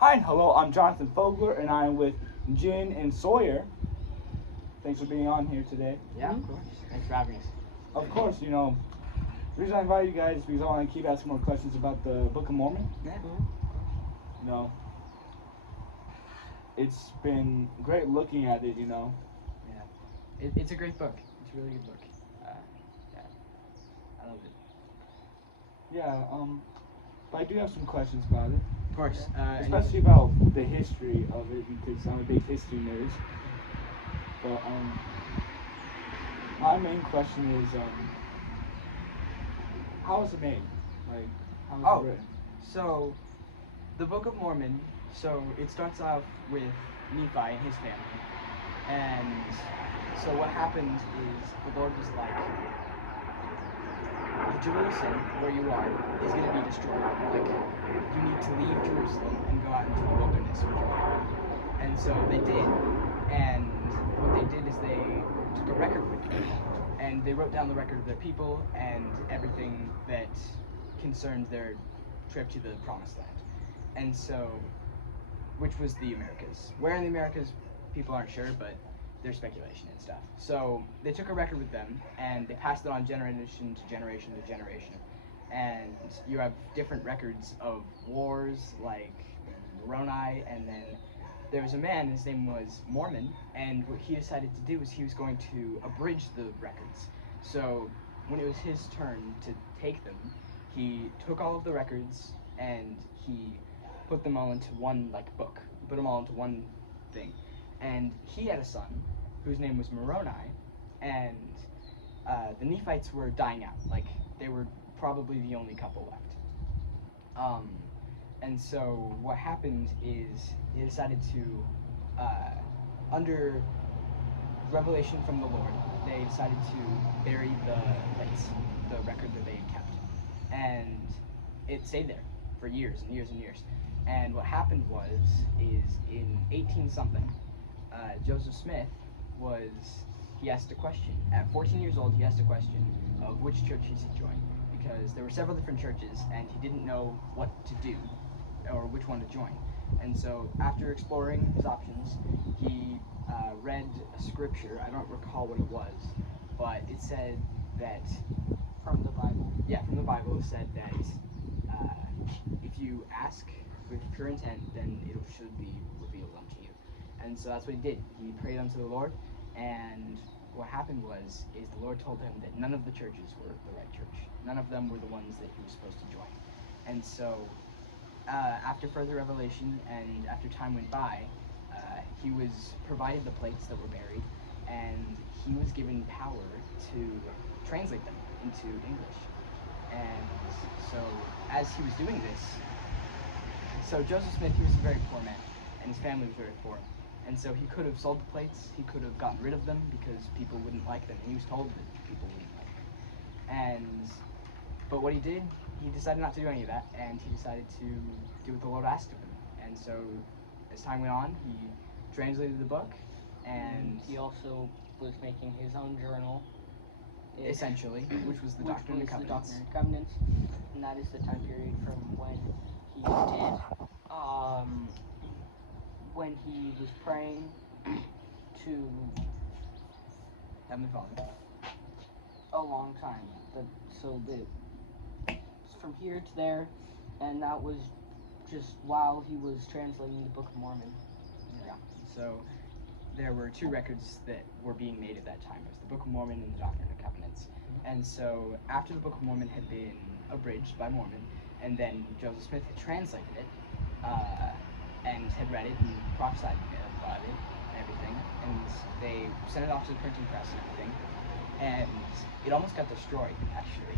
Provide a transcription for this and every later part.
Hi and hello, I'm Jonathan Fogler and I'm with Jinn and Sawyer. Thanks for being on here today. Yeah, of course. Thanks for having us. Of course, the reason I invited you guys is because I want to keep asking more questions about the Book of Mormon. Yeah. You know, it's been great looking at it, Yeah. It's a great book. It's a really good book. Yeah. I love it. Yeah, but I do have some questions about it. Of course. Especially about the history of it because I'm a big history nerd. But my main question is, how was it made? Like, how was it written? So, the Book of Mormon, so it starts off with Nephi and his family. And so what happened is the Lord was like, Jerusalem, where you are, is going to be destroyed. Like, you need to leave Jerusalem and go out into the wilderness with your family. And so they did. And what they did is they took a record with them. And they wrote down the record of their people and everything that concerned their trip to the Promised Land. And so, which was the Americas. Where in the Americas, people aren't sure, but there's speculation and stuff. So they took a record with them and they passed it on generation to generation to generation. And you have different records of wars like Moroni, and then there was a man, his name was Mormon, and what he decided to do was he was going to abridge the records. So when it was his turn to take them, he took all of the records and he put them all into one book, put them all into one thing. And he had a son whose name was Moroni, and the Nephites were dying out. Like, they were probably the only couple left. And so what happened is they decided to, under revelation from the Lord, they decided to bury the plates, the record that they had kept. And it stayed there for years and years and years. And what happened is in 18-something, Joseph Smith he asked a question. At 14 years old, he asked a question of which church he should join, because there were several different churches, and he didn't know what to do, or which one to join. And so, after exploring his options, he read a scripture. I don't recall what it was, but it said that... From the Bible? Yeah, from the Bible, it said that if you ask with pure intent, then it should be revealed unto you. And so that's what he did. He prayed unto the Lord, and what happened is the Lord told him that none of the churches were the right church. None of them were the ones that he was supposed to join. And so, after further revelation and after time went by, he was provided the plates that were buried, and he was given power to translate them into English. And so, as he was doing this, so Joseph Smith, he was a very poor man, and his family was very poor. And so he could have sold the plates, he could have gotten rid of them because people wouldn't like them. He was told that people wouldn't like them. But what he did, he decided not to do any of that, and he decided to do what the Lord asked of him. And so, as time went on, he translated the book, and he also was making his own journal. Essentially, which was the Doctrine and Covenants. The Doctrine and Covenants, and that is the time period from when he was praying to Heavenly Father. A long time. From here to there, and that was just while he was translating the Book of Mormon. Yeah. So there were two records that were being made at that time. It was the Book of Mormon and the Doctrine and Covenants. And so after the Book of Mormon had been abridged by Mormon, and then Joseph Smith had translated it, and had read it and prophesied about it and everything, and they sent it off to the printing press and everything, and it almost got destroyed, actually.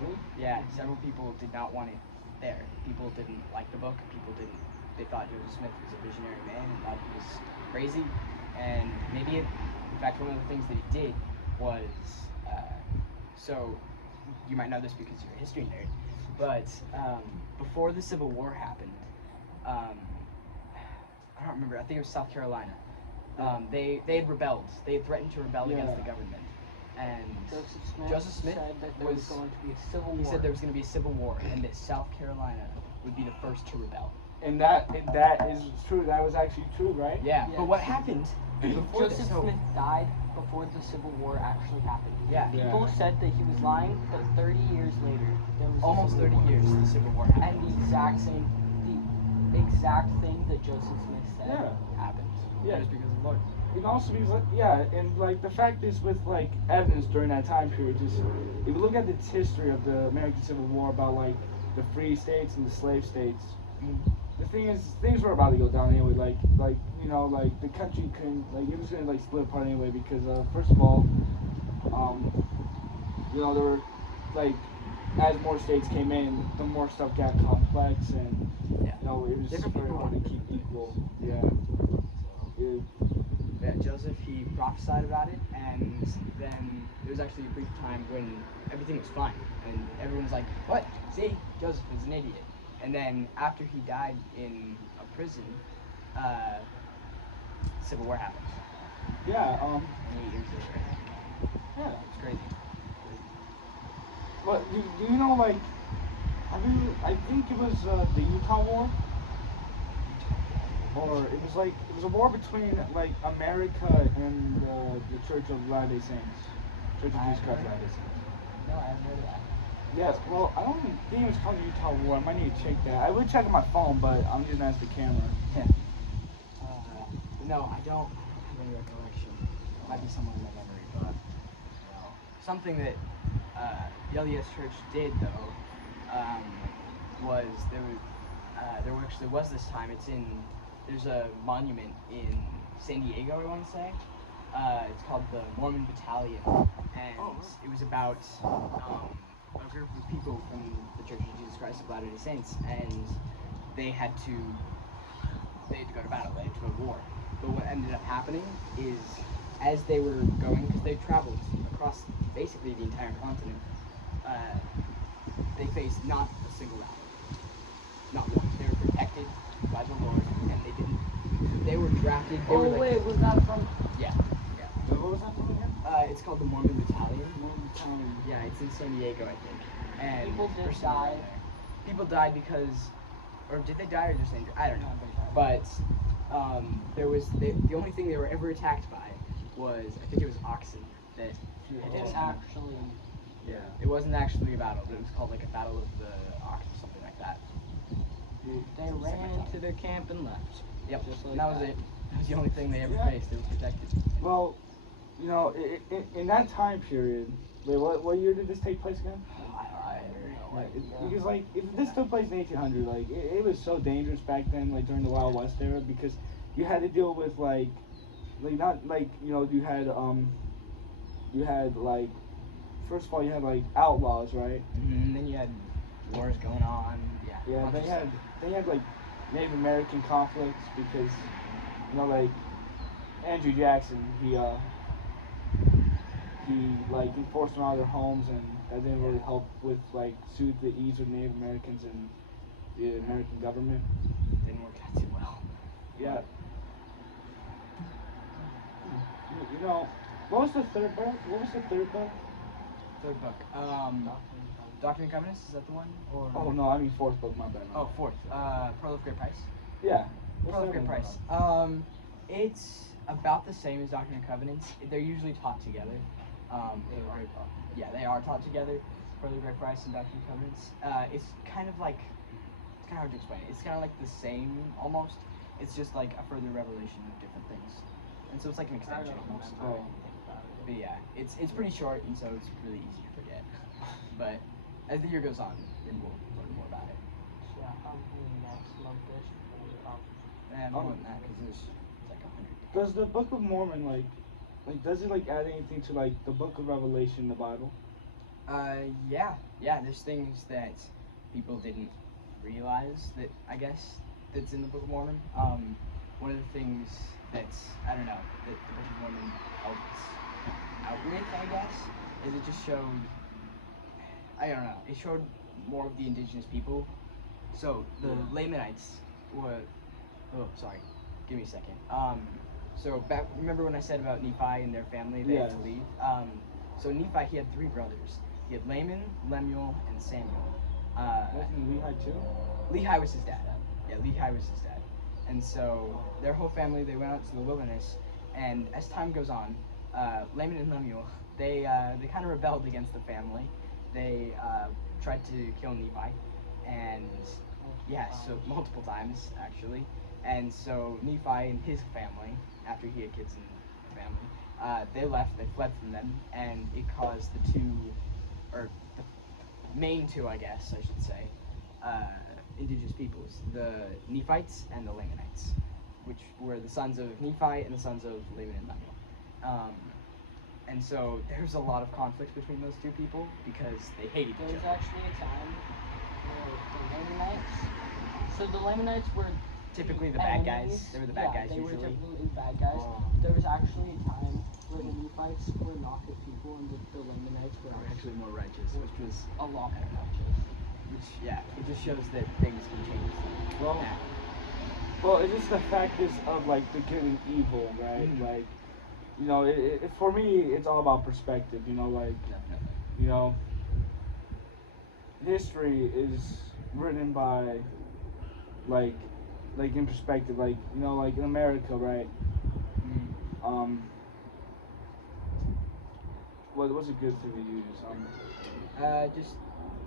Really? Yeah, several people did not want it there. People didn't like the book. They thought Joseph Smith was a visionary man and thought he was crazy, and maybe in fact, one of the things that he did was, so you might know this because you're a history nerd, but before the Civil War happened, I don't remember, I think it was South Carolina. They had rebelled. They had threatened to rebel against the government. And Joseph Smith said that there was going to be a civil war. He said there was going to be a civil war, and that South Carolina would be the first to rebel. And that is true. That was actually true, right? Yeah. Yes. But what happened before Joseph this? So, Smith died before the Civil War actually happened. yeah. People said that he was lying, but 30 years later, there was a Almost Civil 30 War. years the Civil War And happened. the exact thing that Joseph Smith said Yeah. happened. Yeah. Just because of the Lord. And also because, like, yeah, and like the fact is with like evidence during that time period, just if you look at the history of the American Civil War about like the free states and the slave states, the thing is things were about to go down anyway. Like you know, like the country couldn't, like it was gonna like split apart anyway because first of all, you know, there were like as more states came in, the more stuff got complex and Yeah. you know it was Different very people hard to wanted keep different equal. things. Yeah. Yeah. Yeah, Joseph, he prophesied about it, and then there was actually a brief time when everything was fine, and everyone was like, what? See, Joseph is an idiot. And then after he died in a prison, Civil War happened. Yeah. 8 years later. Yeah. It's crazy. But do you know, like, I think it was the Utah War, or it was a war between like America and the Church of Latter-day Saints, Church of Jesus Christ of Latter-day Saints. No, I haven't heard of that. Yes, well, I don't think it was called the Utah War. I might need to check that. I would check on my phone, but I'm just gonna ask the camera. Yeah. No, I don't have any recollection. Might be somewhere in my memory, but no. Something that the LDS Church did though was there actually was this time. There's a monument in San Diego, I want to say. It's called the Mormon Battalion, and it was about a group of people from the Church of Jesus Christ of Latter-day Saints, and they had to go to battle. They had to go to war. But what ended up happening is, as they were going, because they traveled across basically the entire continent, they faced not a single battle, not one. They were protected by the Lord, and they didn't. They were drafted. They were like, was that from? yeah. What was that from again? It's called the Mormon Battalion. Mormon Battalion. Yeah, it's in San Diego, I think. And People did personally, die. people died because, or did they die or just injured? I don't know. But there was the only thing they were ever attacked by was, I think it was oxen that It had didn't hit. actually. Yeah, it wasn't actually a battle, but it was called like a battle of the ox or something like that. They ran into their camp and left. Yep, Just and like that was it. That was the only thing they ever Yeah. faced. They were protected. Well, you know, in that time period, wait, what year did this take place again? I don't know. Because like if this took place in 1800, like it was so dangerous back then, like during the Wild West era, because you had to deal with like not like you know you had like first of all you had like outlaws, right? And then you had wars going on. Yeah. Yeah. bunch of stuff. Then you had like Native American conflicts because you know like Andrew Jackson he like enforced them out of their homes, and that didn't really help with like soothe the ease of Native Americans and the American government. Didn't work out too well. Yeah. You know, what was the third book? Third book. Doctrine and Covenants, is that the one? Or Oh no, I mean fourth book. My bad. Oh, fourth. Pearl of Great Price. Yeah. Pearl of Great Price. It's about the same as Doctrine and Covenants. They're usually taught together. Yeah, they are taught together. Pearl of Great Price and Doctrine and Covenants. It's kind of hard to explain. It's kind of like the same almost. It's just like a further revelation of different things, and so it's like an extension almost. Oh. But yeah, it's pretty short, and so it's really easy to forget. But as the year goes on, then we'll learn more about it. Yeah, probably next month-ish. And more than that, because there's like 100. Does the Book of Mormon like does it like add anything to like the Book of Revelation in the Bible? Yeah. There's things that people didn't realize that I guess that's in the Book of Mormon. One of the things that's that the Book of Mormon helped out with, I guess, is it just showed. I don't know. It showed more of the indigenous people. So the Lamanites were. Oh, sorry. Give me a second. So back. Remember when I said about Nephi and their family? They had to leave. So Nephi, he had 3 brothers. He had Laman, Lemuel, and Samuel. Wasn't Lehi too? Lehi was his dad. Yeah, Lehi was his dad. And so their whole family, they went out to the wilderness, and as time goes on, Laman and Lemuel, they kind of rebelled against the family. They tried to kill Nephi, and yeah, so multiple times actually. And so Nephi and his family, after he had kids in the family, they left. They fled from them, and it caused the two, or the main two, I guess I should say, indigenous peoples, the Nephites and the Lamanites, which were the sons of Nephi and the sons of Laman and Lemuel. And so there's a lot of conflict between those two people because they hated each There was other. actually a time where the Lamanites. So the Lamanites were Typically the bad enemies. guys. They were the bad guys They usually. were typically the bad guys. Oh. There was actually a time where the Nephites were not good people and the Lamanites were Actually more righteous, which was, a lot more righteous. which, yeah, it just shows that things can change. Well, Yeah. well, it's just the fact is of like the good and evil, right? Mhm. Like, you know, for me, it's all about perspective. You know, like, Definitely. you know, history is written by, like in perspective, like, you know, like in America, right? Mm. What's a good thing to use? Just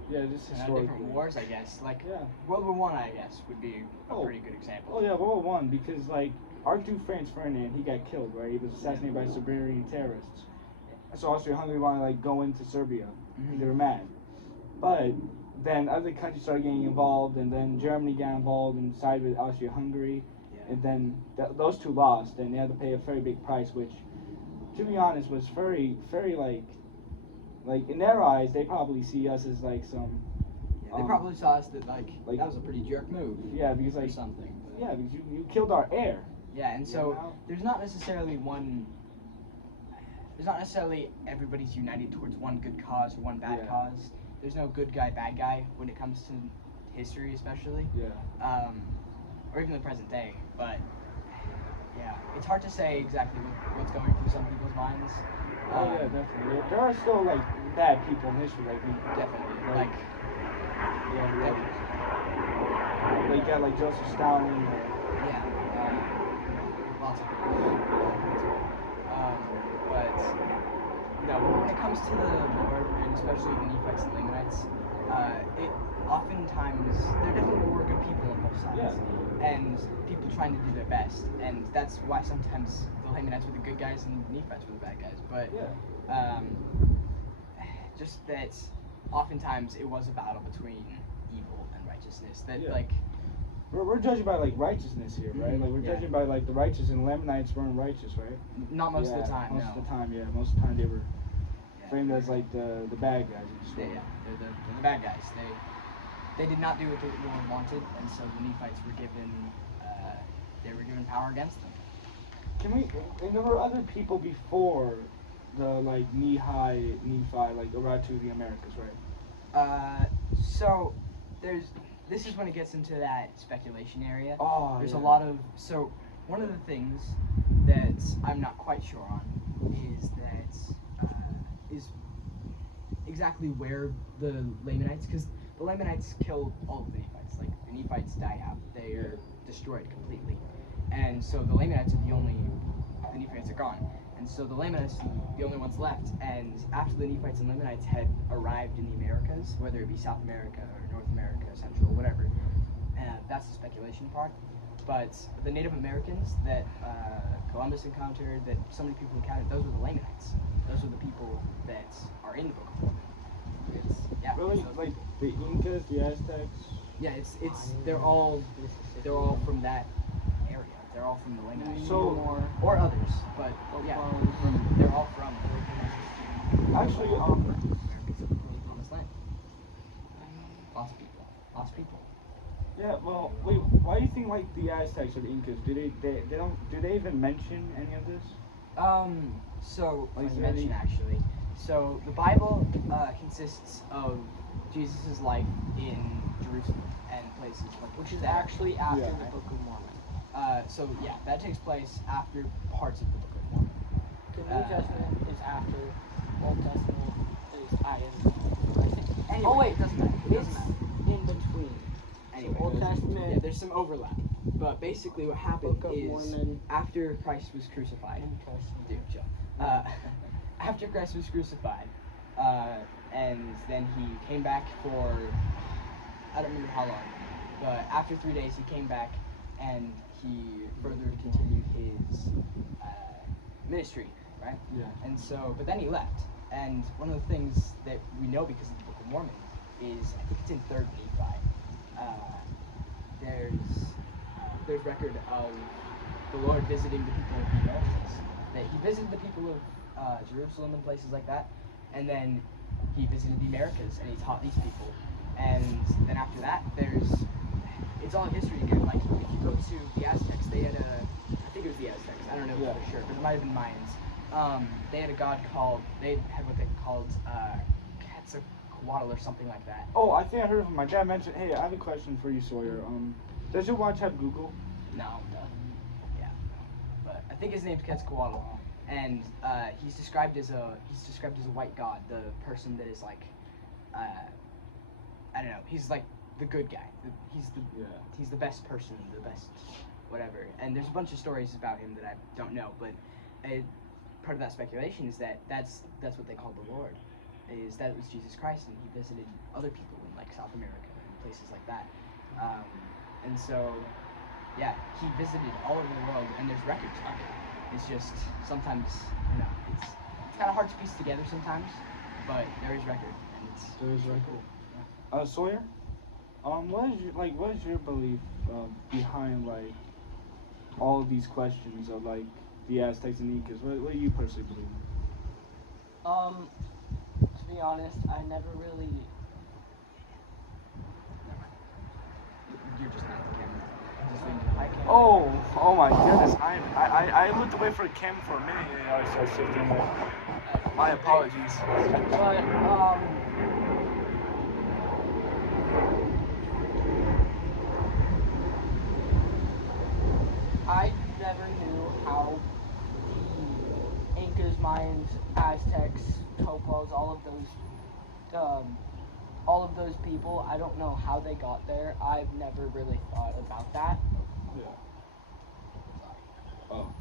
Yeah, just different historically. wars, I guess. Like Yeah. World War One, I guess, would be a Oh. pretty good example. Oh yeah, World War One, because like Archduke Franz Ferdinand, he got killed, right? He was assassinated by Siberian terrorists. So Austria-Hungary wanted to like go into Serbia. Mhm. They were mad, but then other countries started getting involved, and then Germany got involved and sided with Austria-Hungary, Yeah. and then those two lost, and they had to pay a very big price, which, to be honest, was very, very like in their eyes, they probably see us as like some. Yeah, they probably saw us that like like- that was a pretty jerk move. Yeah, because Or like something. but- yeah, because you killed our heir. Yeah, and You so know? there's not necessarily one. There's not necessarily everybody's united towards one good cause or one bad Yeah. cause. There's no good guy, bad guy when it comes to history, especially, Yeah. or even the present day. But yeah, it's hard to say exactly what's going through some people's minds. Oh yeah, definitely. There are still like bad people in history, like we Definitely. Like- Like, They got like Joseph Stalin. Or, yeah, lots of people. But no, when it comes to the Lord, and especially the Nephites and Lamanites, it oftentimes there definitely were good people on both sides, and people trying to do their best, and that's why sometimes the Lamanites were the good guys and the Nephites were the bad guys. But yeah. just that oftentimes it was a battle between evil and righteousness. That Yeah. like. We're judging by like righteousness here, right? Like we're Yeah. judging by like the righteous, and Lamanites weren't righteous, right? Not most of the time, Most no. of the time, yeah. Most of the time they were Yeah. framed as like the bad guys of the story. They're the bad guys. They did not do what the Lord wanted, and so the Nephites were given power against them. Can we? And there were other people before the like Nephi like arrived to the Americas, right? So this is when it gets into that speculation area. Oh, There's yeah. a lot of one of the things that I'm not quite sure on is exactly where the Lamanites, because the Lamanites killed all of the Nephites. Like the Nephites die out; they are destroyed completely, and so the Lamanites are the Nephites are gone, and so the Lamanites are the only ones left. And after the Nephites and Lamanites had arrived in the Americas, whether it be South America or North America, Central, whatever, that's the speculation part. But the Native Americans that Columbus encountered, that so many people encountered, those were the Lamanites. Those are the people that are in the Book of Mormon. Really, so- like the Incas, the Aztecs. yeah, they're all from that area. They're all from the Lamanites. So- or others, but yeah, they're all from Actually, on this land. Lots of people. yeah. Well, wait. Why do you think like the Aztecs or the Incas? Do they even mention any of this? So Like, like you is there mentioned any- actually. So the Bible consists of Jesus' life in Jerusalem and places like Which is that. actually after Yeah. the Book of Mormon. So yeah, that takes place after parts of the Book of Mormon. The New Testament is after. Old Testament is I think. Anyway, Oh wait, it doesn't matter. it It's doesn't in between. Anyway, Old yeah, Testament, there's some overlap. But basically, what happened Book of is Mormon. after Christ was crucified, dude, chill. After Christ was crucified, and then he came back for I don't remember how long, but after 3 days he came back and he further continued his ministry, right? Yeah. And so, but then he left. And one of the things that we know because of the Book of Mormon is, I think it's in 3rd Nephi, there's record of the Lord visiting the people of the Americas. That he visited the people of Jerusalem and places like that, and then he visited the Americas and he taught these people. And then after that, it's all history again. Like if you go to the Aztecs, they had I think it was the Aztecs. I don't know for sure, but it might have been Mayans. They had a god they had what they called Quetzalcoatl or something like that. Oh, I think I heard from my dad mention. Hey, I have a question for you, Sawyer. Does your watch have Google? No, yeah, no. But I think his name's Quetzalcoatl, and he's described as a white god, the person that is like, I don't know, he's like the good guy. He's the best person, the best whatever. And there's a bunch of stories about him that I don't know, but part of that speculation is that's what they call the Lord. That was Jesus Christ, and he visited other people in like South America and places like that. And so, yeah, he visited all over the world, and there's records of it. It's just sometimes, it's kind of hard to piece together sometimes, but there is record, and There is record. Yeah. Sawyer, what is your belief behind like all of these questions of like the Aztecs and Incas? What do you personally believe? To be honest, I never really. You're just not the camera. I can't. Oh my goodness! I looked away for a camera for a minute and I started shifting away. My apologies. But I never knew how the Incas, Mayans, Aztecs, Topos, all of those people, I don't know how they got there. I've never really thought about that. Yeah. Oh.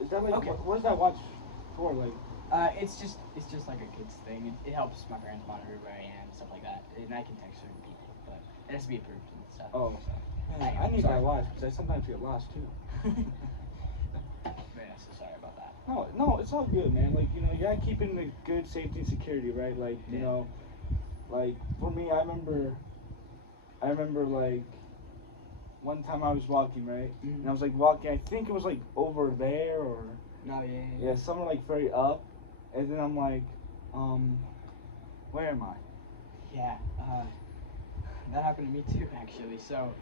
Is that like Okay. what is that watch for? Like. It's just like a kid's thing. It helps my parents monitor where I am, stuff like that, and I can text certain people, but it has to be approved and stuff. Oh. So. Man, I need that watch because I sometimes get lost too. Yeah, so sorry about that. No, it's all good, man. Like, you gotta keep in the good safety and security, right? Like, like for me, I remember like one time I was walking, right? Mm-hmm. And I was like walking, I think it was like over there or No, yeah. somewhere like very up. And then I'm like, where am I? Yeah, that happened to me too, actually. So,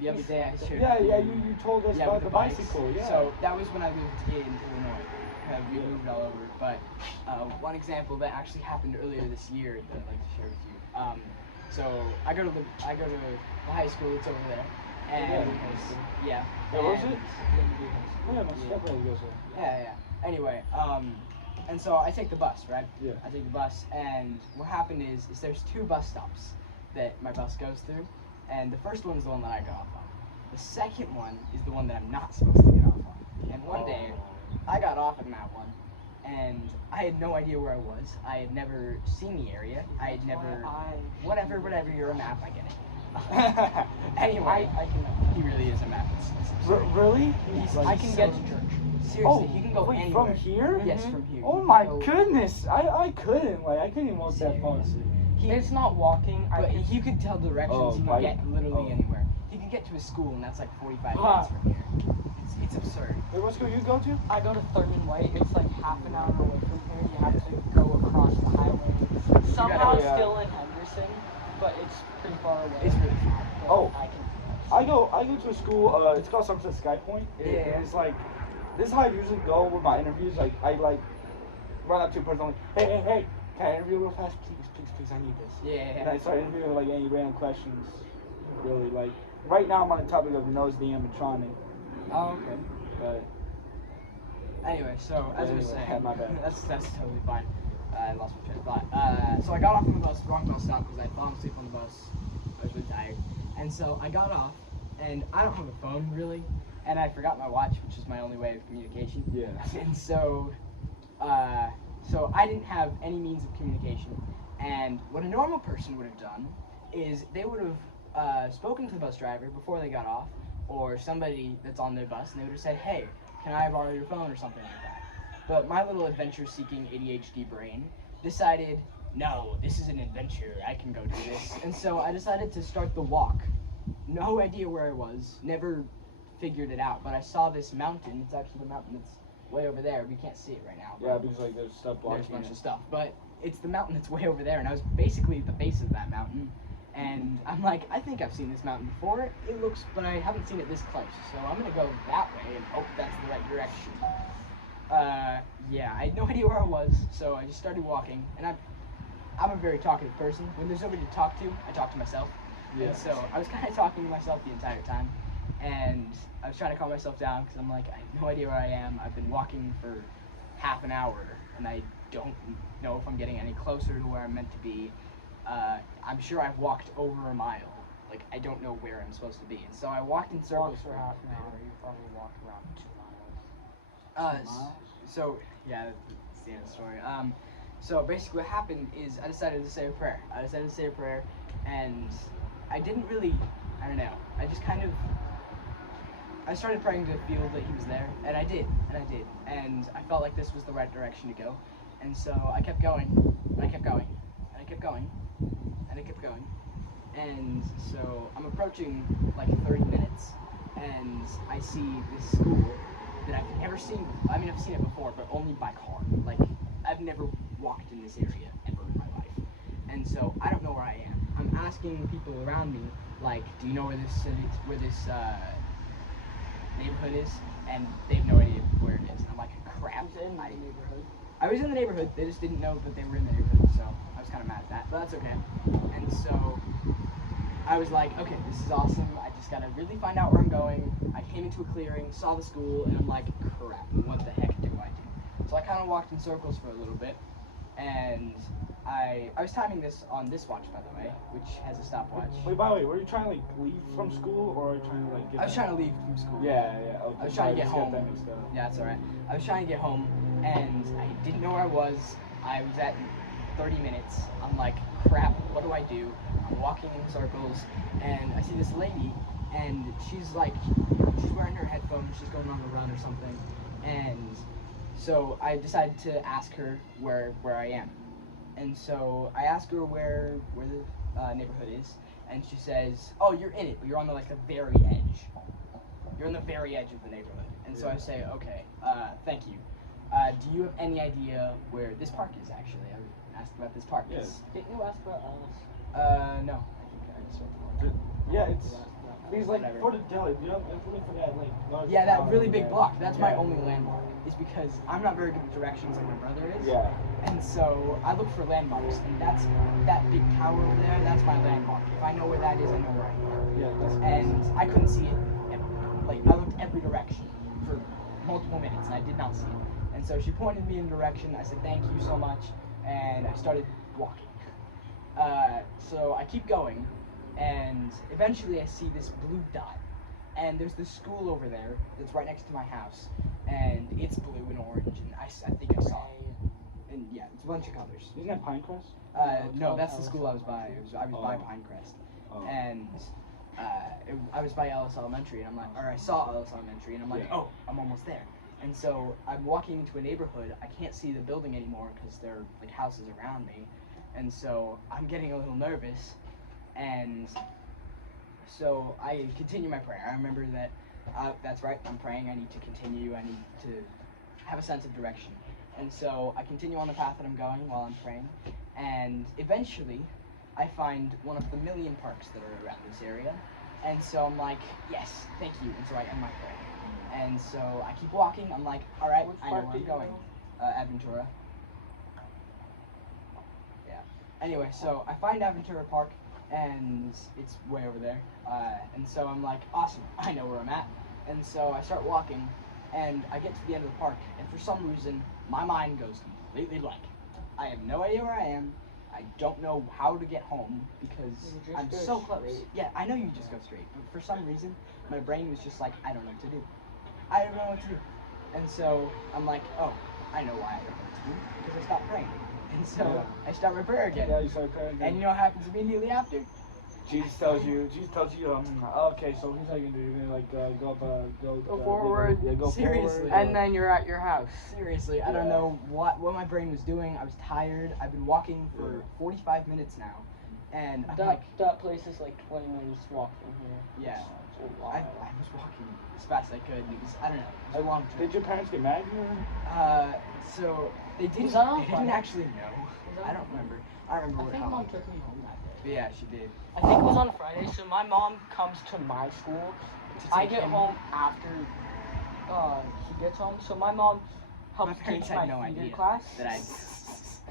the other day I shared. Yeah, you told us about with the bikes. bicycle, yeah. So that was when I moved in Illinois. We moved all over. But one example that actually happened earlier this year that I'd like to share with you. So I go to the high school that's over there, and Yeah, was it? Yeah. Anyway, and so I take the bus, right? Yeah. I take the bus, and what happened is there's 2 bus stops that my bus goes through, and the first one's the one that I got off on. The second one is the one that I'm not supposed to get off on. And one day, I got off on that one, and I had no idea where I was. I had never seen the area. I had never. Whatever. You're a map. I get it. Anyway, he really is a map. Really? I can get to church. Seriously, he can go anywhere. From here? Yes, from here. Oh my goodness! I couldn't even walk that far. It's not walking. But you could tell directions. He by- can get literally anywhere. He can get to his school, and that's like 45 minutes from here. It's absurd. Wait, what school you go to? I go to Thurman Way. It's like half an hour away from here. You have to go across the highway. Somehow still in Henderson, but it's pretty far away. It's really far. But Oh. I I go to a school. It's called something Sky Point. Yeah. It's like this is how I usually go with my interviews. Like I run up to a person like, hey, can I interview real fast? Please, I need this. Yeah. And I start interviewing like any random questions. Really, like right now I'm on the topic of nose animatronic. Oh, okay. But Anyway, so as I was Anyway, saying, my bad. that's totally fine. I lost my train of thought. So I got off on the bus, wrong bus stop, because I had fallen asleep on the bus. was really tired. And so I got off, and I don't have a phone really, and I forgot my watch, which is my only way of communication. Yeah. And so, so I didn't have any means of communication. And what a normal person would have done is they would have spoken to the bus driver before they got off, or somebody that's on their bus, and they would have said, "Hey, can I borrow your phone?" or something like that. But my little adventure-seeking ADHD brain decided, no, this is an adventure. I can go do this. And so I decided to start the walk. No idea where I was. Never figured it out. But I saw this mountain. It's actually the mountain that's way over there. We can't see it right now. Yeah, because like there's stuff blocking. There's a bunch it. of stuff. But it's the mountain that's way over there. And I was basically at the base of that mountain. And I'm like, I think I've seen this mountain before. It looks, but I haven't seen it this close. So I'm going to go that way and hope that's the right direction. Yeah, I had no idea where I was, so I just started walking, and I'm a very talkative person. When there's nobody to talk to, I talk to myself. Yeah. And so I was kind of talking to myself the entire time, and I was trying to calm myself down because I'm like, I have no idea where I am. I've been walking for half an hour, and I don't know if I'm getting any closer to where I'm meant to be. I'm sure I've walked over a mile. Like, I don't know where I'm supposed to be. And so I walked in circles for half an hour. You probably walked around 2 miles. 2 miles. So yeah, that's the end of the story. So basically what happened is I decided to say a prayer. And I didn't really, I don't know, I started praying to feel that he was there, and I did, and I felt like this was the right direction to go, and so I kept going, and I kept going, and I kept going, and I kept going, and so I'm approaching like 30 minutes, and I see this school that I've never seen before. I mean, I've seen it before, but only by car. Like, I've never walked in this area ever in my life. And so, I don't know where I am. I'm asking people around me, like, do you know where this neighborhood is? And they have no idea where it is. And I'm like, crap. Was it in my neighborhood? I was in the neighborhood. They just didn't know that they were in the neighborhood, so I was kind of mad at that. But that's okay. And so, I was like, okay, this is awesome. I just gotta really find out where I'm going. I came into a clearing, saw the school, and I'm like, crap, what the heck do I do? So I kind of walked in circles for a little bit, and I was timing this on this watch, by the way, which has a stopwatch. Wait, by the way, were you trying to like leave from school, or are you trying to like get? I was trying to leave from school. Yeah, yeah. Okay. I was trying to get home. That mixed up. Yeah, that's alright. I was trying to get home, and I didn't know where I was. I was at 30 minutes. I'm like, crap, what do I do? I'm walking in circles, and I see this lady, and she's wearing her headphones, she's going on a run or something, and so I decided to ask her where I am. And so I asked her where the neighborhood is, and she says, oh, you're in it, but you're on the very edge. You're on the very edge of the neighborhood. And so I say, okay, thank you. Do you have any idea where this park is, actually? I asked about this park. Yes. Didn't you ask about Alice? No. I think I just wrote Yeah, it's these like Whatever. for the deli. You know, it's looking for that like. Large Yeah, that town really over big there. block. That's my Yeah. only landmark. Is because I'm not very good with directions like my brother is. Yeah. And so I look for landmarks, and that big tower over there. That's my landmark. If I know where that is, I know where I am. Yeah, that's. And I couldn't see it. Like, I looked every direction for multiple minutes, and I did not see it. And so she pointed me in a direction. I said, thank you so much, and I started walking. So I keep going, and eventually I see this blue dot, and there's this school over there that's right next to my house, and it's blue and orange, and I think I saw it. And yeah, it's a bunch of colors. Isn't that Pinecrest? No, that's the school I was by. I was by Pinecrest, and I was by Ellis Elementary, and I saw Ellis Elementary, and I'm like, Yeah. oh, I'm almost there. And so I'm walking into a neighborhood. I can't see the building anymore because there are like houses around me, and so I'm getting a little nervous. And so I continue my prayer. I remember that that's right. I'm praying. I need to continue. I need to have a sense of direction. And so I continue on the path that I'm going while I'm praying, and eventually I find one of the million parks that are around this area. And so I'm like, yes, thank you. And so I end my prayer. And so I keep walking. I'm like, all right, Which I know park where do I'm you going. Aventura. Yeah. Anyway, so I find Aventura Park, and it's way over there. And so I'm like, awesome, I know where I'm at. And so I start walking, and I get to the end of the park, and for some reason, my mind goes completely blank. I have no idea where I am. I don't know how to get home because You just I'm go so close. straight. Yeah, I know you just go straight, but for some reason, my brain was just like, I don't know what to do. I don't know what to do. And so I'm like, oh, I know why I don't know what to do because I stopped praying. And so I start my prayer again. Yeah, you start praying. And you know what happens immediately after? Jesus tells you, okay, so here's how you're gonna do. You're gonna like go forward. Yeah, go Seriously. forward. And then you're at your house. Seriously, I don't know what my brain was doing. I was tired. I've been walking for 45 minutes now. And I'm like, That place is like 20 minutes walk from here. yeah. It's a lot. I was walking as fast as I could. It was, I don't know. It was a long trip. Did your parents get mad at you? So they didn't. that on They didn't Friday? actually know. I don't remember. I don't remember I think how mom long. took me home that day. But yeah, she did. I think it was on Friday, so my mom comes to my school. To I take get him. home after he gets home, so my mom helps My parents teach had my no theater idea class. that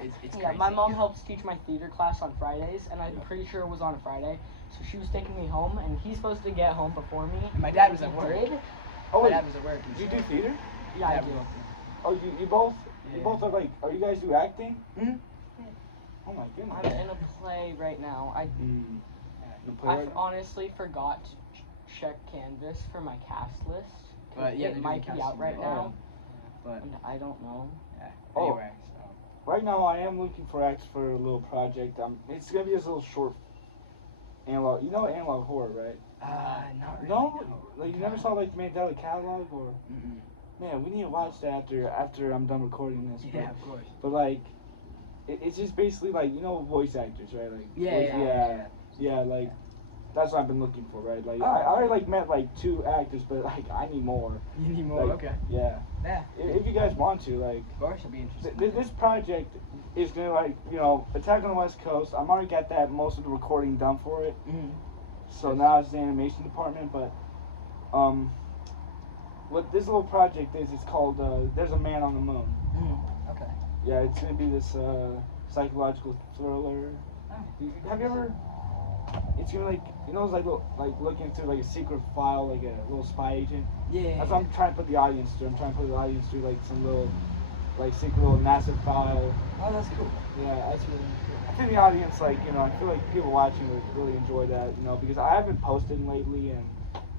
it's Yeah, crazy. my mom helps teach my theater class on Fridays, and I'm pretty sure it was on a Friday. So she was taking me home, and he's supposed to get home before me. And my dad was He at work. did. Oh, My wait, dad was at work. and you so- do theater? Yeah, I Yeah, do. we both Oh, you both? Yeah. You both are like, are you guys do acting? Mhm. Oh my goodness. I'm in a play right now. You play I right now? honestly forgot to check Canvas for my cast list. 'Cause But yeah, it they're might doing be out casting right right now, But and I don't know. yeah. Oh. Anyway, so Right now, I am looking for acts for a little project. It's gonna be this little short analog. You know analog horror, right? not really. No, like you never saw like Mandela Catalog or Mm-mm. man, we need to watch that after I'm done recording this. Yeah, of course. But like, it's just basically like voice actors, right? Like Yeah. like that's what I've been looking for, right? Like Oh. I already like met like 2 actors, but like I need more. You need more. Like, Okay. Yeah. Yeah. If you guys want to, like. Of course, it'd be interesting. This project is gonna like Attack on the West Coast. I'm already got that most of the recording done for it. Mm-hmm. So now it's the animation department. But what this little project is, it's called There's a Man on the Moon. Mm-hmm. Okay. Yeah, it's gonna be this psychological thriller. Have you ever? It's gonna it's like looking through like a secret file, like a little spy agent. Yeah. That's what I'm trying to put the audience through. I'm trying to put the audience through like some little secret little massive file. Oh, that's cool. Yeah, That's really cool. I think the audience, I feel like people watching would really enjoy that, because I haven't posted lately, and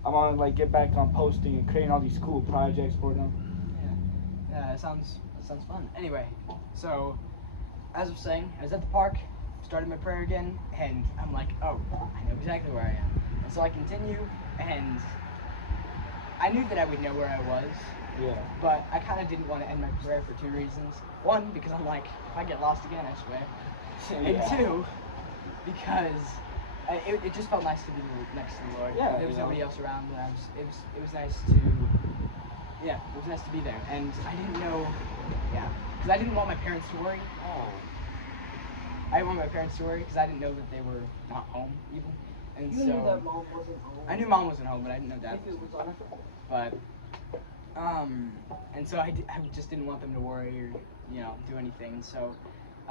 I want to get back on posting and creating all these cool projects for them. Yeah. Yeah, that sounds fun. Anyway, so as I was saying, I was at the park, started my prayer again, and I'm like, oh, I know exactly where I am. And so I continue, and I knew that I would know where I was. Yeah. But I kind of didn't want to end my prayer for 2 reasons. One, because I'm like, if I get lost again, I swear. And 2, because it just felt nice to be next to the Lord. Yeah, There was you know. nobody else around, and it was nice to, yeah, it was nice to be there. And I didn't know, because I didn't want my parents to worry. Oh. I didn't want my parents to worry because I didn't know that they were not home even. And You so knew that mom wasn't home. I knew mom wasn't home, but I didn't know dad If it was. was on a But and so I just didn't want them to worry or do anything. So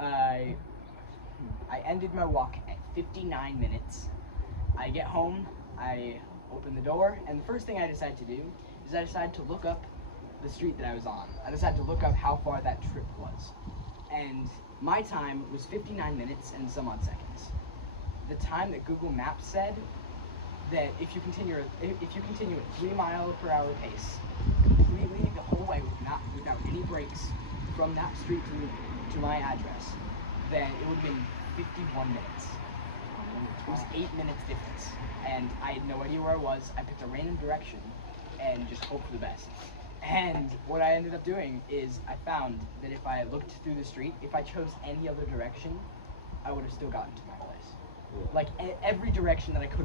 I ended my walk at 59 minutes. I get home, I open the door, and the first thing I decide to do is I decide to look up the street that I was on. I decided to look up how far that trip was, and my time was 59 minutes and some odd seconds. The time that Google Maps said that if you continue at 3 mile per hour pace completely the whole way without any breaks from that street to my address, then it would have been 51 minutes. It was 8 minutes difference, and I had no idea where I was. I picked a random direction and just hoped for the best. And what I ended up doing is I found that if I looked through the street, if I chose any other direction, I would have still gotten to my place. Like every direction that I could have